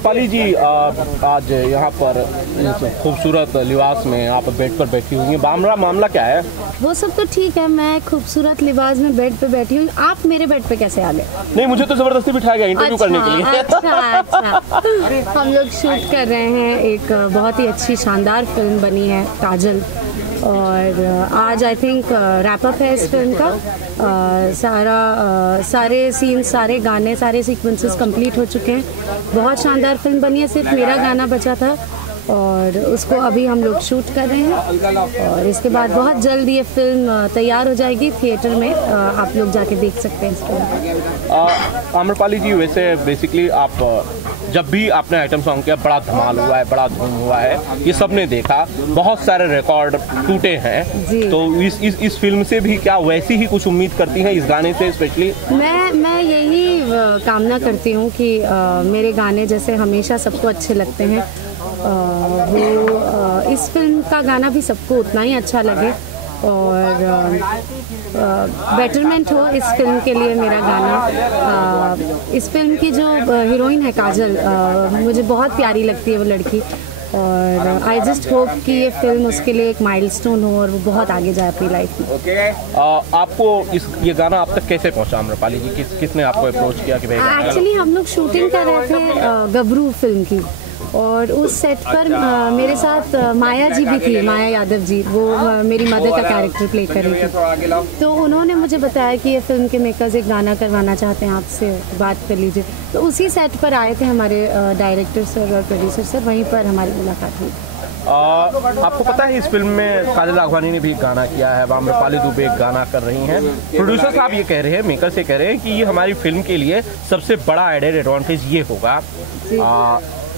आम्रपाली जी, आज यहाँ पर इस खूबसूरत लिबास में आप बेड पर बैठी हुई हैं, मामला क्या है? वो सब तो ठीक है, मैं खूबसूरत लिबास में बेड पे बैठी हूँ। आप मेरे बेड पे कैसे आ गए? नहीं, मुझे तो जबरदस्ती बिठाया गया इंटरव्यू करने के लिए। अच्छा। हम लोग शूट कर रहे हैं, एक बहुत ही अच्छी शानदार फिल्म बनी है काजल, और आज आई थिंक रैप अप है इस फिल्म का। सारे सीन, सारे गाने, सारे सीक्वेंसेस कंप्लीट हो चुके हैं। बहुत शानदार फिल्म बनी है, सिर्फ मेरा गाना बचा था और उसको अभी हम लोग शूट कर रहे हैं, और इसके बाद बहुत जल्द ये फिल्म तैयार हो जाएगी थिएटर में। आप लोग जाके देख सकते हैं इसको। आम्रपाली जी, वैसे बेसिकली आप जब भी आपने आइटम सॉन्ग किया, बड़ा धमाल हुआ है, बड़ा धूम हुआ है, ये सबने देखा, बहुत सारे रिकॉर्ड टूटे हैं, तो इस फिल्म से भी क्या वैसी ही कुछ उम्मीद करती हैं, इस गाने से स्पेशली? मैं यही कामना करती हूँ कि मेरे गाने जैसे हमेशा सबको अच्छे लगते हैं, वो इस फिल्म का गाना भी सबको उतना ही अच्छा लगे, और बेटरमेंट हो इस फिल्म के लिए मेरा गाना। इस फिल्म की जो हीरोइन है काजल, मुझे बहुत प्यारी लगती है वो लड़की, और आई जस्ट होप कि ये फिल्म उसके लिए एक माइलस्टोन हो और वो बहुत आगे जाए अपनी लाइफ में। आपको ये गाना आप तक कैसे पहुंचा आम्रपाली जी? किसने आपको अप्रोच किया कि भाई? एक्चुअली हम लोग शूटिंग कर रहे थे गबरू फिल्म की, और उस सेट पर मेरे साथ माया जी भी थी, माया यादव जी, वो मेरी मदर का कैरेक्टर प्ले कर रही थी। तो उन्होंने मुझे बताया कि ये फिल्म के मेकर्स एक गाना करवाना चाहते हैं, आपसे बात कर लीजिए। तो उसी सेट पर आए थे हमारे डायरेक्टर सर और प्रोड्यूसर सर, वहीं पर हमारी मुलाकात हुई। आपको पता है इस फिल्म में काजल राघवानी ने भी एक गाना किया है, आम्रपाली दुबे एक गाना कर रही हैं। प्रोड्यूसर साहब ये कह रहे हैं, मेकर से कह रहे हैं कि ये हमारी फिल्म के लिए सबसे बड़ा एडेड एडवांटेज ये होगा।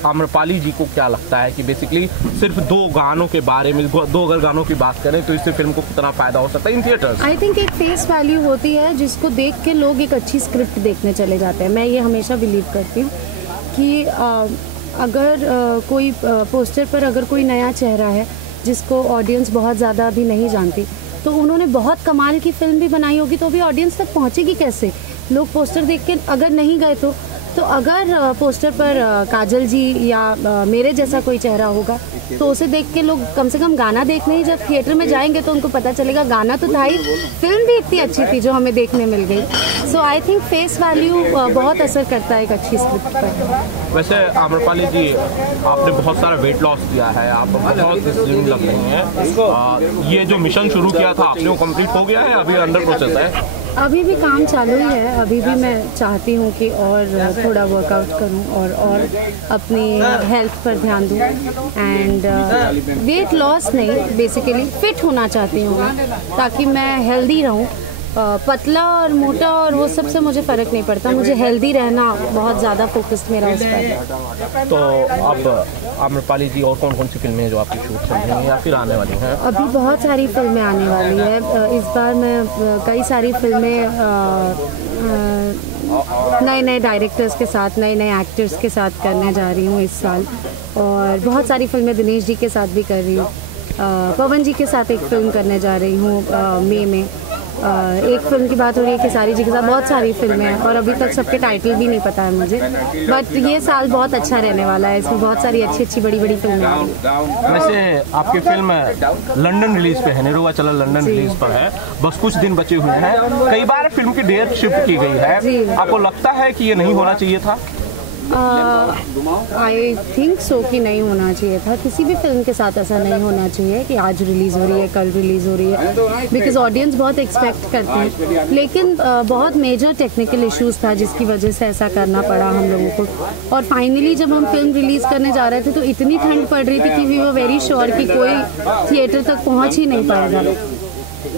आम्रपाली जी को क्या लगता है कि बेसिकली सिर्फ दो गानों के बारे में, दो अगर गानों की बात करें तो इससे फिल्म को कितना फायदा हो सकता है इन थिएटर्स? आई थिंक एक फेस वैल्यू होती है जिसको देख के लोग एक अच्छी स्क्रिप्ट देखने चले जाते हैं। मैं ये हमेशा बिलीव करती हूँ कि अगर कोई पोस्टर पर अगर कोई नया चेहरा है जिसको ऑडियंस बहुत ज़्यादा अभी नहीं जानती, तो उन्होंने बहुत कमाल की फिल्म भी बनाई होगी, तो अभी ऑडियंस तक पहुँचेगी कैसे? लोग पोस्टर देख के अगर नहीं गए तो अगर पोस्टर पर काजल जी या मेरे जैसा कोई चेहरा होगा तो उसे देख के लोग कम से कम गाना देखने ही जब थिएटर में जाएंगे तो उनको पता चलेगा गाना तो था ही, फिल्म भी इतनी अच्छी थी जो हमें देखने मिल गई। सो आई थिंक फेस वैल्यू बहुत असर करता है एक अच्छी स्क्रिप्ट पर। वैसे आम्रपाली जी, आपने बहुत सारा वेट लॉस किया है, आप बहुत स्लिम लग रही हैं। ये जो मिशन शुरू किया था आपने, वो कंप्लीट हो गया है, अभी अंडर प्रोसेस है? अभी भी काम चालू ही है, अभी भी मैं चाहती हूँ कि और थोड़ा वर्कआउट करूँ और अपनी हेल्थ पर ध्यान दूँ, एंड वेट लॉस नहीं, बेसिकली फिट होना चाहती हूँ मैं, ताकि मैं हेल्दी रहूँ। पतला और मोटा और वो सब से मुझे फ़र्क नहीं पड़ता, मुझे हेल्दी रहना बहुत ज़्यादा फोकस्ड मेरा उस पर है। तो अब आम्रपाली जी, और कौन कौन सी फिल्में जो आपकी शूट चल रही हैं या फिर आने वाली हैं? अभी बहुत सारी फिल्में आने वाली है। इस बार मैं कई सारी फिल्में नए डायरेक्टर्स के साथ, नए एक्टर्स के साथ करने जा रही हूँ इस साल, और बहुत सारी फिल्में दिनेश जी के साथ भी कर रही हूँ। पवन जी के साथ एक फिल्म करने जा रही हूँ मई में। एक फिल्म की बात हो रही है खेसारी जी के साथ, बहुत सारी फिल्में हैं और अभी तक सबके टाइटल भी नहीं पता है मुझे, बट ये साल बहुत अच्छा रहने वाला है, इसमें बहुत सारी अच्छी बड़ी फिल्में आ रही हैं। वैसे आपकी फिल्म लंदन रिलीज पे है, निरुआ चला लंदन रिलीज पर है, बस कुछ दिन बचे हुए हैं, कई बार फिल्म की डेट शिफ्ट की गई है, आपको लगता है कि ये नहीं होना चाहिए था? आई थिंक सो कि नहीं होना चाहिए था, किसी भी फिल्म के साथ ऐसा नहीं होना चाहिए कि आज रिलीज़ हो रही है, कल रिलीज़ हो रही है, बिकॉज ऑडियंस बहुत एक्सपेक्ट करते हैं। लेकिन बहुत मेजर टेक्निकल इश्यूज़ था जिसकी वजह से ऐसा करना पड़ा हम लोगों को, और फाइनली जब हम फिल्म रिलीज़ करने जा रहे थे तो इतनी ठंड पड़ रही थी कि वी वर वेरी श्योर कि कोई थिएटर तक पहुँच ही नहीं पाएगा।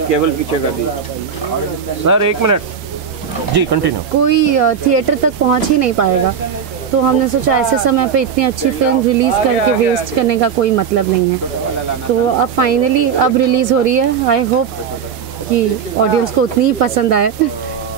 केवल पीछे कर दी सर, 1 मिनट जी, कंटिन्यू। कोई थिएटर तक पहुँच ही नहीं पाएगा, तो हमने सोचा ऐसे समय पे इतनी अच्छी फिल्म रिलीज़ करके वेस्ट करने का कोई मतलब नहीं है। तो अब फाइनली अब रिलीज़ हो रही है, आई होप कि ऑडियंस को उतनी ही पसंद आए।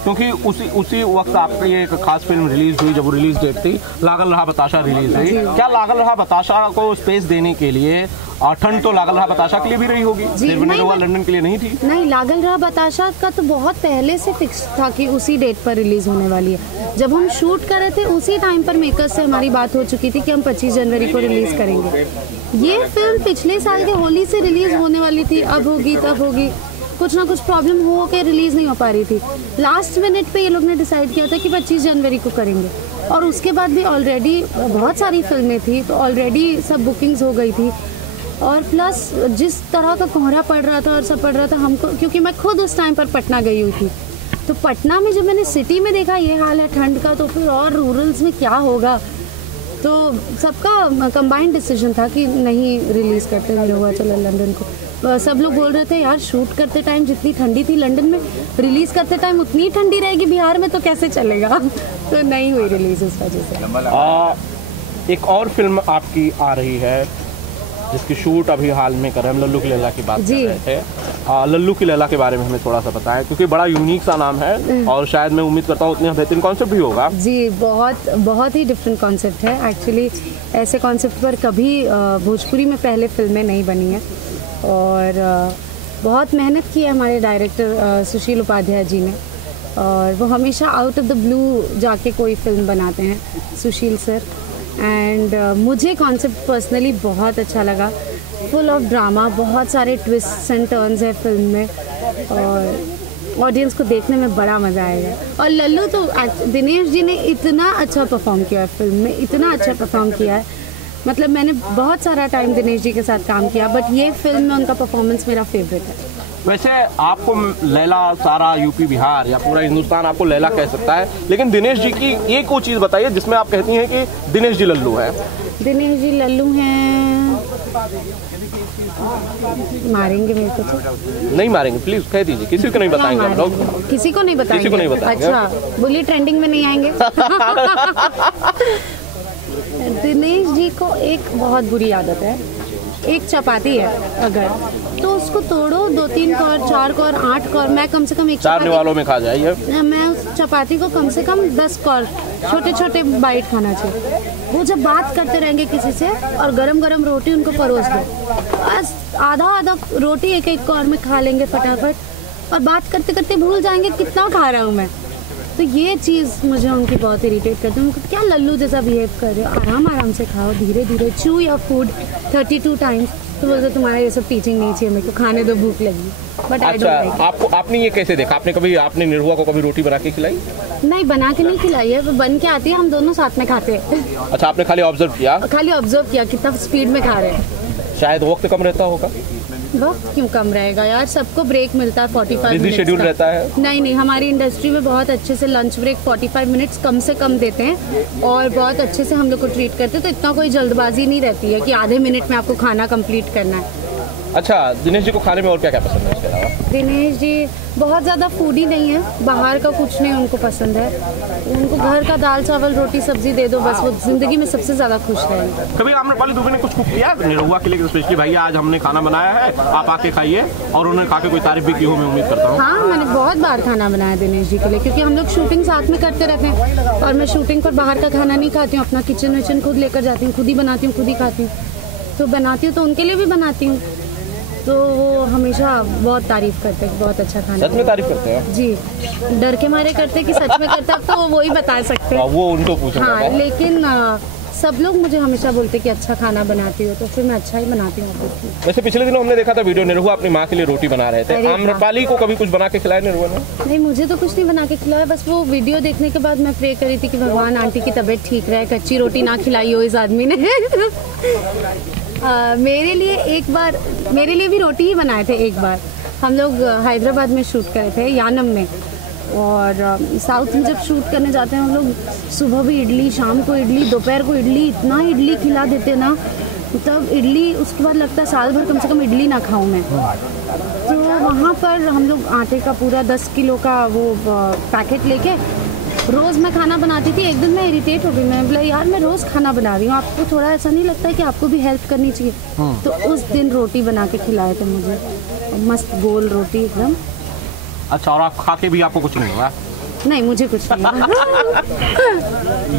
क्योंकि उसी वक्त आपकी एक खास फिल्म रिलीज हुई, जब वो रिलीज डेट थी, लागल रहा बताशा रिलीज हुई। क्या लागल रहा बताशा को स्पेस देने के लिए ठंड तो लागल रहा बताशा के लिए भी रही होगी, निरहुआ लंदन के लिए नहीं थी? नहीं, लागल रहा बताशा का तो बहुत पहले से फिक्स था कि उसी डेट पर रिलीज होने वाली है। जब हम शूट कर रहे थे उसी टाइम पर मेकर्स से हमारी बात हो चुकी थी कि हम 25 जनवरी को रिलीज करेंगे। ये फिल्म पिछले साल के होली से रिलीज होने वाली थी, अब होगी तब होगी, कुछ ना कुछ प्रॉब्लम हो के रिलीज नहीं हो पा रही थी। लास्ट मिनट पे ये लोग ने डिसाइड किया था कि 25 जनवरी को करेंगे, और उसके बाद भी ऑलरेडी बहुत सारी फिल्में थी, तो ऑलरेडी सब बुकिंग्स हो गई थी। और प्लस जिस तरह का कोहरा पड़ रहा था और सब पड़ रहा था हमको, क्योंकि मैं खुद उस टाइम पर पटना गई हुई थी, तो पटना में जब मैंने सिटी में देखा ये हाल है ठंड का, तो फिर और रूरल्स में क्या होगा। तो सबका कंबाइंड डिसीजन था कि नहीं रिलीज़ करते निरहुआ चलो लंदन को। सब लोग बोल रहे थे यार शूट करते टाइम जितनी ठंडी थी लंदन में, रिलीज़ करते टाइम उतनी ठंडी रहेगी बिहार में, तो कैसे चलेगा। तो नहीं हुई रिलीज़ इस वजह से। एक और फिल्म आपकी आ रही है जिसकी शूट अभी हाल में कर रहे हैं, लल्लू की लैला की बात कर रहे थे। लल्लू की लैला के बारे में हमें थोड़ा सा बताएं, क्योंकि बड़ा यूनिक सा नाम है और शायद मैं उम्मीद करता हूँ उतनी बेहतरीन कॉन्सेप्ट भी होगा। जी, बहुत ही डिफरेंट कॉन्सेप्ट है एक्चुअली। ऐसे कॉन्सेप्ट पर कभी भोजपुरी में पहले फिल्में नहीं बनी हैं, और बहुत मेहनत की है हमारे डायरेक्टर सुशील उपाध्याय जी ने, और वो हमेशा आउट ऑफ द ब्लू जाके कोई फिल्म बनाते हैं सुशील सर। एंड मुझे कॉन्सेप्ट पर्सनली बहुत अच्छा लगा, फुल ऑफ ड्रामा, बहुत सारे ट्विस्ट एंड टर्न्स है फिल्म में, और ऑडियंस को देखने में बड़ा मज़ा आएगा। और लल्लू तो दिनेश जी ने इतना अच्छा परफॉर्म किया है फिल्म में, इतना अच्छा परफॉर्म किया है, मतलब मैंने बहुत सारा टाइम दिनेश जी के साथ काम किया, बट ये फिल्म में उनका परफॉर्मेंस मेरा फेवरेट है। वैसे आपको लैला सारा यूपी बिहार या पूरा हिंदुस्तान आपको लैला कह सकता है, लेकिन दिनेश जी की एक वो चीज़ बताइए जिसमें आप कहती हैं कि दिनेश जी लल्लू है। दिनेश जी लल्लू हैं, मारेंगे मेरे को तो? नहीं मारेंगे, प्लीज कह दीजिए, किसी को नहीं बताएंगे हम लोग। किसी को नहीं बताएंगे? किसी को नहीं बताएंगे। अच्छा, बोलिए ट्रेंडिंग में नहीं आएंगे। दिनेश जी को एक बहुत बुरी आदत है, एक चपाती है अगर तो उसको तोड़ो 2-3 कौर 4 कौर 8 कौर, मैं कम से कम एक चार निवालों में खा जाइए, मैं उस चपाती को कम से कम 10 कौर छोटे छोटे बाइट खाना चाहिए। वो जब बात करते रहेंगे किसी से और गरम गरम रोटी उनको परोस दो, बस आधा आधा रोटी एक एक कौर में खा लेंगे फटाफट, और बात करते करते भूल जाएंगे कितना खा रहा हूँ मैं। तो ये चीज़ मुझे उनकी बहुत इरिटेट करती है। उनको क्या लल्लू जैसा बिहेव कर रहे हो, आराम आराम से खाओ, धीरे धीरे च्यू योर फूड 32 टाइम्स। तो बोलते तुम्हारा ये सब टीचिंग नहीं चाहिए, मेरे को खाने दो, भूख लगी। But I don't like. आपको आपने ये कैसे देखा? आपने निरहुआ को कभी रोटी बना के खिलाई? नहीं, बना के नहीं खिलाई है, वो बन के आती है, हम दोनों साथ में खाते हैं। अच्छा, आपने खाली ऑब्जर्व किया? खाली ऑब्जर्व किया कितना स्पीड में खा रहे हैं। शायद वक्त कम रहता होगा। वक्त क्यों कम रहेगा यार, सबको ब्रेक मिलता है 45 मिनट शेड्यूल रहता है। नहीं, हमारी इंडस्ट्री में बहुत अच्छे से लंच ब्रेक 45 मिनट्स कम से कम देते हैं, और बहुत अच्छे से हम लोग को ट्रीट करते हैं। तो इतना कोई जल्दबाजी नहीं रहती है कि आधे मिनट में आपको खाना कंप्लीट करना है। अच्छा, दिनेश जी को खाने में और क्या क्या पसंद है इसके अलावा? दिनेश जी बहुत ज़्यादा फूडी नहीं है, बाहर का कुछ नहीं उनको पसंद है, उनको घर का दाल चावल रोटी सब्जी दे दो बस, वो जिंदगी में सबसे ज़्यादा खुश रहेंगे। कभी आम्रपाली दुबे ने कुछ कुक किया निरहुआ के लिए स्पेशली, भाई आज हमने खाना बनाया है आप आके खाइए, और उन्होंने खा के कोई तारीफ भी की हो, मैं उम्मीद करता हूँ? हाँ, मैंने बहुत बार खाना बनाया दिनेश जी के लिए, क्योंकि हम लोग शूटिंग साथ में करते रहते हैं, और मैं शूटिंग पर बाहर का खाना नहीं खाती हूँ, अपना किचन विचन खुद लेकर जाती हूँ, खुद ही बनाती हूँ, खुद ही खाती हूँ। तो बनाती हूँ तो उनके लिए भी बनाती हूँ, तो वो हमेशा बहुत तारीफ करते हैं, बहुत अच्छा खाना। सच में तारीफ करते हैं? जी, डर के मारे करते हैं कि सच में करते हैं, तो वो ही बता सकते हैं। वो उनको पूछना। हाँ, लेकिन सब लोग मुझे हमेशा बोलते हैं कि अच्छा खाना बनाती हो, तो फिर मैं अच्छा ही बनाती हूँ। वैसे पिछले दिनों हमने देखा था वीडियो, निरहुआ अपनी माँ के लिए रोटी बना रहे थे, आम्रपाली को कभी कुछ बना के खिलाया निरहुआ ने? नहीं, मुझे तो कुछ नहीं बना के खिलाया, बस वो वीडियो देखने के बाद मैं प्रे करी थी कि भगवान आंटी की तबीयत ठीक रहे, कच्ची रोटी ना खिलाई हो इस आदमी ने। मेरे लिए भी रोटी ही बनाए थे एक बार। हम लोग हैदराबाद में शूट करे थे, यानम में, और साउथ में जब शूट करने जाते हैं हम लोग, सुबह भी इडली, शाम को इडली, दोपहर को इडली, इतना इडली खिला देते ना, तब इडली उसके बाद लगता है साल भर कम से कम इडली ना खाऊं मैं। तो वहाँ पर हम लोग आटे का पूरा 10 किलो का वो पैकेट लेके रोज़ मैं खाना बनाती थी। एक दिन मैं इरिटेट हो गई, मैं बोला यार मैं रोज़ खाना बना रही हूँ, आपको थोड़ा ऐसा नहीं लगता है कि आपको भी हेल्प करनी चाहिए? तो उस दिन रोटी बना के खिलाए थे मुझे, मस्त गोल रोटी एकदम। अच्छा, और आप खा के भी आपको कुछ नहीं हुआ? नहीं, मुझे कुछ नहीं।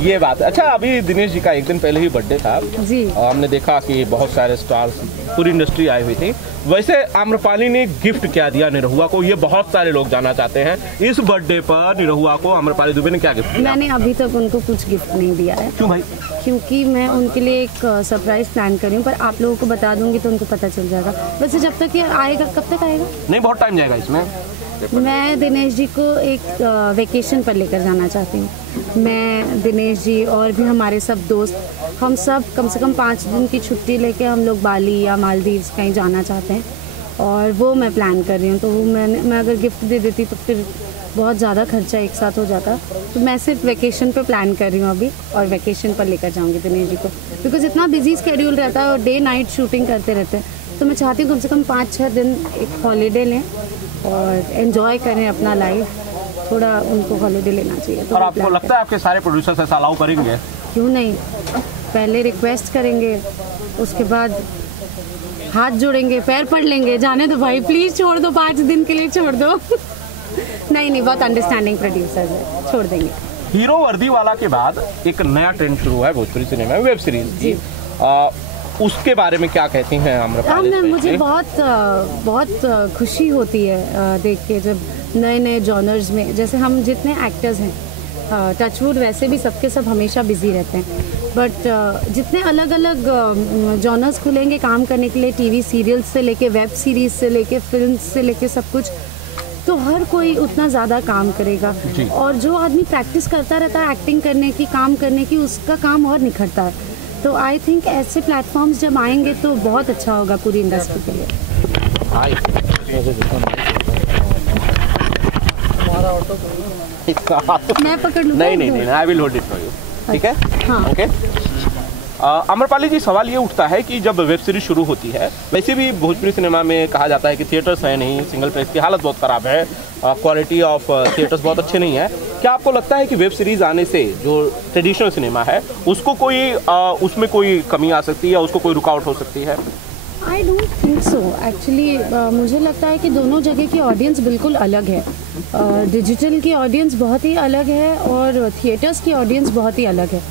ये बात। अच्छा, अभी दिनेश जी का एक दिन पहले ही बर्थडे था जी। हमने देखा कि बहुत सारे स्टार्स, पूरी इंडस्ट्री आई हुई थी। वैसे आम्रपाली ने गिफ्ट क्या दिया निरहुआ को, ये बहुत सारे लोग जानना चाहते हैं। इस बर्थडे पर निरहुआ को आम्रपाली दुबे ने क्या गिफ्ट दिया? मैंने अभी तक उनको कुछ गिफ्ट नहीं दिया है। क्यों भाई? क्योंकि मैं उनके लिए एक सरप्राइज प्लान कर रही हूँ, पर आप लोगों को बता दूंगी तो उनको पता चल जाएगा। वैसे जब तक ये आएगा, कब तक आएगा? नहीं, बहुत टाइम जाएगा इसमें। मैं दिनेश जी को एक वेकेशन पर लेकर जाना चाहती हूँ। मैं, दिनेश जी और भी हमारे सब दोस्त, हम सब कम से कम 5 दिन की छुट्टी लेके हम लोग बाली या मालदीव्स कहीं जाना चाहते हैं, और वो मैं प्लान कर रही हूँ। तो वो मैं अगर गिफ्ट दे देती तो फिर बहुत ज़्यादा खर्चा एक साथ हो जाता। तो मैं सिर्फ वेकेशन पे प्लान कर रही हूँ अभी, और वेकेशन पर लेकर जाऊँगी दिनेश जी को, बिकॉज इतना बिजी स्केड्यूल रहता है और डे नाइट शूटिंग करते रहते हैं। तो मैं चाहती हूँ कम से कम 5-6 दिन एक हॉलीडे लें और एंजॉय करें अपना लाइफ। थोड़ा उनको हॉलीडे लेना चाहिए। तो और आपको लगता है आपके सारे प्रोड्यूसर्स ऐसा अलाउ करेंगे? क्यों नहीं, पहले रिक्वेस्ट करेंगे, उसके बाद हाथ जोड़ेंगे, पैर पड़ लेंगे, जाने दो भाई, प्लीज छोड़ दो, 5 दिन के लिए छोड़ दो। नहीं, बहुत अंडरस्टैंडिंग प्रोड्यूसर्स है, छोड़ देंगे। हीरो वर्दीवाला के बाद एक नया ट्रेंड शुरू है भोजपुरी सिनेमा में, वेब सीरीज की। उसके बारे में क्या कहती हैं आम्रपाली? मुझे बहुत खुशी होती है देख के, जब नए नए जॉनर्स में, जैसे हम जितने एक्टर्स हैं, टचवुड वैसे भी सबके सब हमेशा बिजी रहते हैं, बट जितने अलग अलग जॉनर्स खुलेंगे काम करने के लिए, टीवी सीरियल्स से लेके वेब सीरीज से लेके फिल्म से लेके सब कुछ, तो हर कोई उतना ज़्यादा काम करेगा। और जो आदमी प्रैक्टिस करता रहता है एक्टिंग करने की, काम करने की, उसका काम और निखरता है। तो आई थिंक ऐसे प्लेटफॉर्म्स जब आएंगे तो बहुत अच्छा होगा पूरी इंडस्ट्री के लिए। मैं पकड़ लूँ? नहीं, I will hold it for you. ठीक है? हाँ। ओके। आम्रपाली जी, सवाल ये उठता है कि जब वेब सीरीज शुरू होती है, वैसे भी भोजपुरी सिनेमा में कहा जाता है कि थिएटर्स है नहीं, सिंगल प्लेस की हालत बहुत ख़राब है, क्वालिटी ऑफ थिएटर्स बहुत अच्छे नहीं है। क्या आपको लगता है कि वेब सीरीज आने से जो ट्रेडिशनल सिनेमा है उसको उसमें कोई कमी आ सकती है या उसको कोई रुकावट हो सकती है? I don't think so. Actually मुझे लगता है कि दोनों जगह की ऑडियंस बिल्कुल अलग है। डिजिटल की ऑडियंस बहुत ही अलग है और थिएटर्स की ऑडियंस बहुत ही अलग है,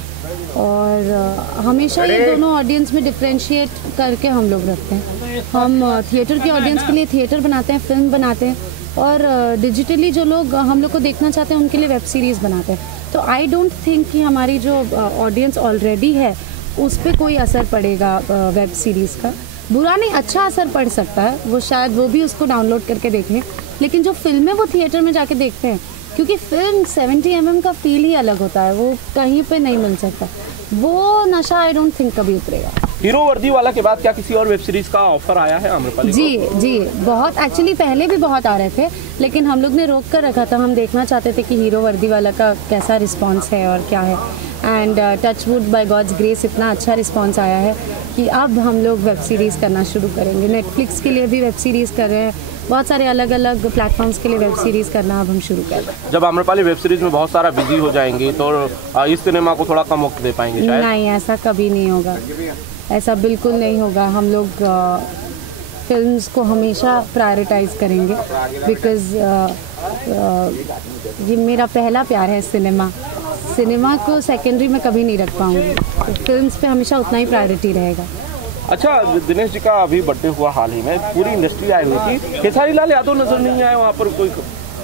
और हमेशा ये दोनों ऑडियंस में डिफ्रेंशिएट करके हम लोग रखते हैं। हम थिएटर की ऑडियंस के लिए थिएटर बनाते हैं, फिल्म बनाते हैं, और डिजिटली जो लोग हम लोग को देखना चाहते हैं उनके लिए वेब सीरीज़ बनाते हैं। तो आई डोंट थिंक कि हमारी जो ऑडियंस ऑलरेडी है उस पर कोई असर पड़ेगा वेब सीरीज़ का। बुरा नहीं, अच्छा असर पड़ सकता है, वो शायद वो भी उसको डाउनलोड करके देख लें, लेकिन जो फिल्में वो थिएटर में जाके देखते हैं, क्योंकि फिल्म 70 mm का फील ही अलग होता है, वो कहीं पे नहीं मिल सकता। वो नशा आई डोंट थिंक कभी उतरेगा। हीरो वर्दीवाला के बाद क्या किसी और वेब सीरीज का ऑफर आया है आम्रपाली को? जी, बहुत, एक्चुअली पहले भी बहुत आ रहे थे, लेकिन हम लोग ने रोक कर रखा था। हम देखना चाहते थे कि हीरो वर्दीवाला का कैसा रिस्पॉन्स है और क्या है, and touchwood by God's grace इतना अच्छा रिस्पॉन्स आया है कि अब हम लोग वेब सीरीज़ करना शुरू करेंगे। नेटफ्लिक्स के लिए भी वेब सीरीज़ कर रहे हैं, बहुत सारे अलग अलग प्लेटफॉर्म्स के लिए वेब सीरीज़ करना अब हम शुरू कर रहे हैं। जब आम्रपाली वेब सीरीज में बहुत सारा बिजी हो जाएंगी तो इस सिनेमा को थोड़ा कम वक्त दे पाएंगे शायद? नहीं, ऐसा कभी नहीं होगा, ऐसा बिल्कुल नहीं होगा। हम लोग फिल्म्स को हमेशा प्रायोरिटाइज करेंगे, बिकॉज़ ये मेरा पहला प्यार है। सिनेमा को सेकेंडरी में कभी नहीं रख पाऊंगी, तो फिल्म्स पे हमेशा उतना ही प्रायोरिटी रहेगा। अच्छा, दिनेश जी का अभी बर्थडे हुआ हाल ही में, पूरी इंडस्ट्री आई हुई थी, खेसारी लाल यादव नजर नहीं आए वहाँ पर। कोई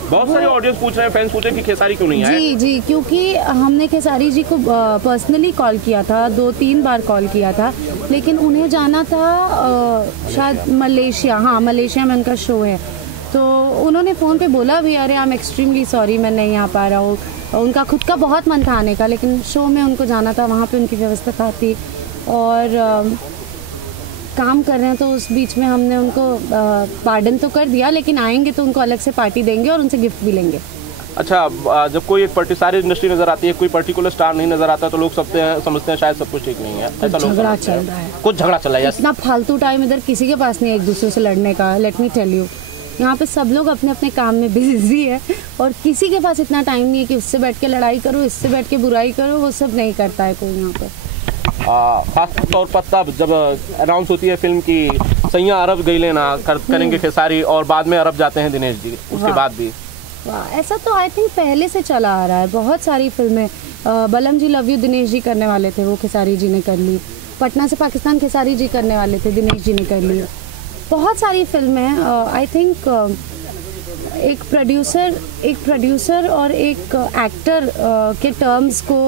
बहुत सारे ऑडियंस पूछ रहे हैं, फैंस पूछ रहे हैं कि खेसारी क्यों नहीं आए? जी, क्योंकि हमने खेसारी जी को पर्सनली कॉल किया था, 2-3 बार कॉल किया था, लेकिन उन्हें जाना था शायद मलेशिया। हाँ, मलेशिया में उनका शो है, तो उन्होंने फ़ोन पे बोला भी, अरे आई एम एक्सट्रीमली सॉरी, मैं नहीं आ पा रहा हूँ। उनका खुद का बहुत मन था आने का, लेकिन शो में उनको जाना था, वहाँ पे उनकी व्यवस्था थी और काम कर रहे हैं, तो उस बीच में हमने उनको पार्डन तो कर दिया, लेकिन आएंगे तो उनको अलग से पार्टी देंगे और उनसे गिफ्ट भी लेंगे। अच्छा, जब कोई एक सारी इंडस्ट्री नजर आती है, कोई पर्टिकुलर स्टार नहीं नजर आता, तो लोग समझते हैं शायद सब कुछ ठीक नहीं है। ऐसा झगड़ा चल रहा है, कुछ झगड़ा चल रहा है। इतना फालतू टाइम इधर किसी के पास नहीं है एक दूसरे से लड़ने का। लेट मी टेल यू, यहाँ पे सब लोग अपने अपने काम में बिजी है और किसी के पास इतना टाइम नहीं है कि उससे बैठ के लड़ाई करो, इससे बैठ के बुराई करो, वो सब नहीं करता है कोई यहाँ पे। खास तौर पर तब जब अनाउंस होती है फिल्म की सैया अरब गई लेना करेंगे खेसारी, और बाद में अरब जाते हैं दिनेश जी, उसके बाद भी ऐसा तो आई थिंक पहले से चला आ रहा है। बहुत सारी फिल्में, बलम जी लव यू दिनेश जी करने वाले थे, वो खेसारी जी ने कर ली। पटना से पाकिस्तान खेसारी जी करने वाले थे, दिनेश जी ने कर ली। बहुत सारी फिल्में आई थिंक एक प्रोड्यूसर और एक एक्टर के टर्म्स को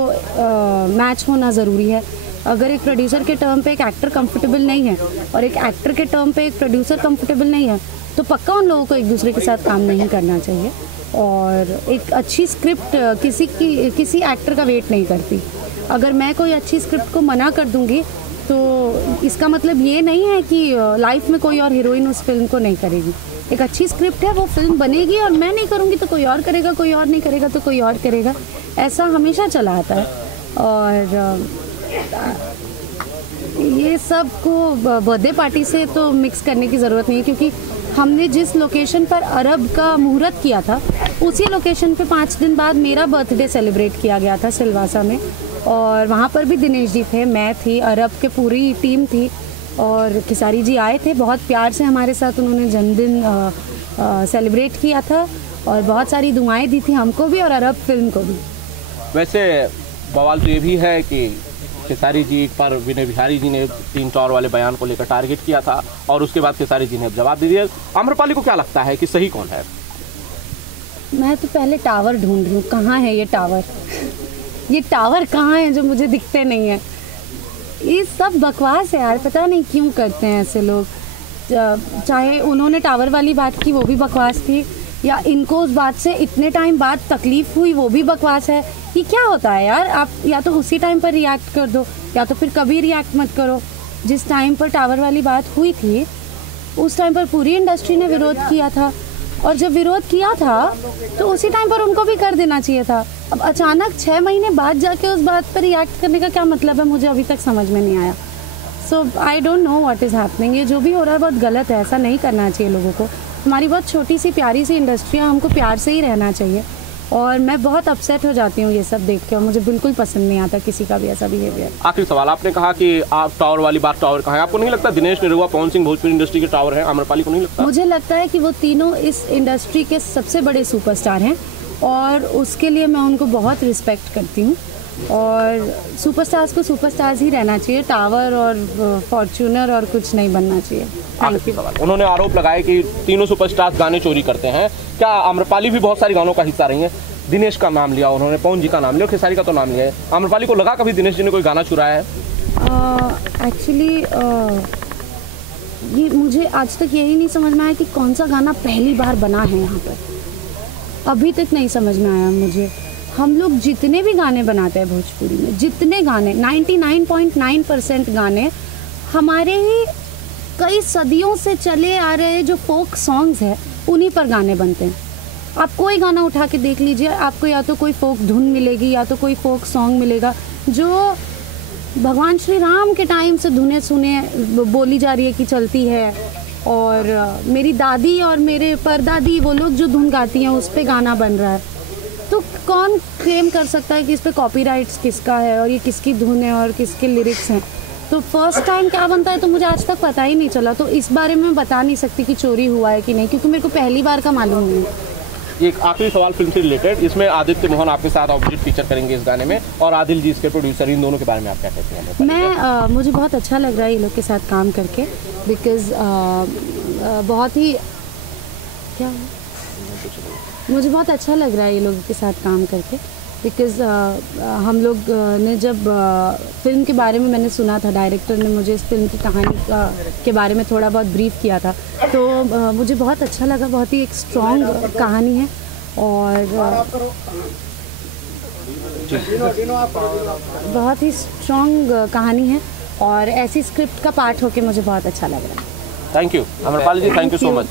मैच होना ज़रूरी है। अगर एक प्रोड्यूसर के टर्म पे एक एक्टर कंफर्टेबल नहीं है और एक एक्टर के टर्म पे एक प्रोड्यूसर कंफर्टेबल नहीं है, तो पक्का उन लोगों को एक दूसरे के साथ काम नहीं करना चाहिए। और एक अच्छी स्क्रिप्ट किसी एक्टर का वेट नहीं करती। अगर मैं कोई अच्छी स्क्रिप्ट को मना कर दूंगी तो इसका मतलब ये नहीं है कि लाइफ में कोई और हीरोइन उस फिल्म को नहीं करेगी। एक अच्छी स्क्रिप्ट है, वो फिल्म बनेगी और मैं नहीं करूँगी तो कोई और करेगा, कोई और नहीं करेगा तो कोई और करेगा। ऐसा हमेशा चला आता है। और ये सब को बर्थडे पार्टी से तो मिक्स करने की ज़रूरत नहीं है, क्योंकि हमने जिस लोकेशन पर अरब का मुहूर्त किया था उसी लोकेशन पे 5 दिन बाद मेरा बर्थडे सेलिब्रेट किया गया था सिलवासा में। और वहाँ पर भी दिनेश जी थे, मैं थी, अरब के पूरी टीम थी और खेसारी जी आए थे। बहुत प्यार से हमारे साथ उन्होंने जन्मदिन सेलिब्रेट किया था और बहुत सारी दुआएं दी थी हमको भी और अरब फिल्म को भी। वैसे बवाल तो ये भी है कि खेसारी जी पर विनय बिहारी जी ने 3 टॉवर वाले बयान को लेकर टारगेट किया था और उसके बाद खेसारी जी ने जवाब दे दिया। आम्रपाली को क्या लगता है कि सही कौन है? मैं तो पहले टावर ढूंढ रही हूँ, कहाँ है ये टावर? ये टावर कहाँ है जो मुझे दिखते नहीं है? ये सब बकवास है यार, पता नहीं क्यों करते हैं ऐसे लोग। चाहे उन्होंने टावर वाली बात की, वो भी बकवास थी, या इनको उस बात से इतने टाइम बाद तकलीफ हुई, वो भी बकवास है। ये क्या होता है यार? आप या तो उसी टाइम पर रिएक्ट कर दो या तो फिर कभी रिएक्ट मत करो। जिस टाइम पर टावर वाली बात हुई थी उस टाइम पर पूरी इंडस्ट्री ने विरोध किया था, और जब विरोध किया था तो उसी टाइम पर उनको भी कर देना चाहिए था। अब अचानक 6 महीने बाद जाके उस बात पर रिएक्ट करने का क्या मतलब है, मुझे अभी तक समझ में नहीं आया। So I don't know what is happening. ये जो भी हो रहा है बहुत गलत है, ऐसा नहीं करना चाहिए लोगों को। हमारी बहुत छोटी सी प्यारी सी इंडस्ट्री है, हमको प्यार से ही रहना चाहिए। और मैं बहुत अपसेट हो जाती हूँ ये सब देख के, और मुझे बिल्कुल पसंद नहीं आता किसी का भी ऐसा बिहेवियर। आखिरी सवाल, आपने कहा कि आप टावर वाली बात, टावर कहाँ है? आपको नहीं लगता दिनेश निरुआ, पवन सिंह भोजपुरी इंडस्ट्री के टावर है? आम्रपाली को नहीं लगता? मुझे लगता है कि वो तीनों इस इंडस्ट्री के सबसे बड़े सुपरस्टार हैं और उसके लिए मैं उनको बहुत रिस्पेक्ट करती हूँ। और सुपरस्टार्स को सुपरस्टार्स ही रहना चाहिए, टावर और फॉर्च्यूनर और कुछ नहीं बनना चाहिए। Thank you. उन्होंने आरोप लगाया कि तीनों सुपरस्टार्स गाने चोरी करते हैं। क्या आम्रपाली भी बहुत सारी गानों का हिस्सा रही है? दिनेश का नाम लिया उन्होंने, पवन जी का नाम लिया, खेसारी का तो नाम लिया है। आम्रपाली को लगा कभी दिनेश जी ने कोई गाना चुराया है? एक्चुअली ये मुझे आज तक यही नहीं समझ में आया कि कौन सा गाना पहली बार बना है यहाँ पर, अभी तक नहीं समझ में आया मुझे। हम लोग जितने भी गाने बनाते हैं भोजपुरी में, जितने गाने 99.9% गाने हमारे ही कई सदियों से चले आ रहे जो फोक सॉन्ग्स हैं उन्हीं पर गाने बनते हैं। आप कोई गाना उठा के देख लीजिए, आपको या तो कोई फोक धुन मिलेगी या तो कोई फोक सॉन्ग मिलेगा जो भगवान श्री राम के टाइम से धुने सुने बोली जा रही है कि चलती है। और मेरी दादी और मेरे परदादी वो लोग जो धुन गाती हैं उस पर गाना बन रहा है। तो कौन क्लेम कर सकता है कि इस पर कॉपीराइट्स किसका है और ये किसकी धुन है और किसके लिरिक्स हैं? तो फर्स्ट टाइम क्या बनता है तो मुझे आज तक पता ही नहीं चला। तो इस बारे में मैं बता नहीं सकती कि चोरी हुआ है कि नहीं, क्योंकि मेरे को पहली बार का मालूम नहीं है। एक आखिरी सवाल फिल्म से रिलेटेड, इसमें आदित्य मोहन आपके साथ ऑपोजिट फीचर करेंगे इस गाने में, और आदिल जी इसके प्रोड्यूसर, इन दोनों के बारे में आप क्या कहते हैं? मुझे बहुत अच्छा लग रहा है ये लोग के साथ काम करके, बिकॉज बहुत ही क्या मुझे बहुत अच्छा लग रहा है ये लोगों के साथ काम करके, बिकॉज हम लोग ने जब फिल्म के बारे में मैंने सुना था, डायरेक्टर ने मुझे इस फिल्म की कहानी के बारे में थोड़ा बहुत ब्रीफ किया था, तो मुझे बहुत अच्छा लगा। बहुत ही एक स्ट्रॉन्ग कहानी है और बहुत ही स्ट्रॉन्ग कहानी है और ऐसी स्क्रिप्ट का पार्ट होके मुझे बहुत अच्छा लग रहा है। Thank you Amrapali ji, thank you so much.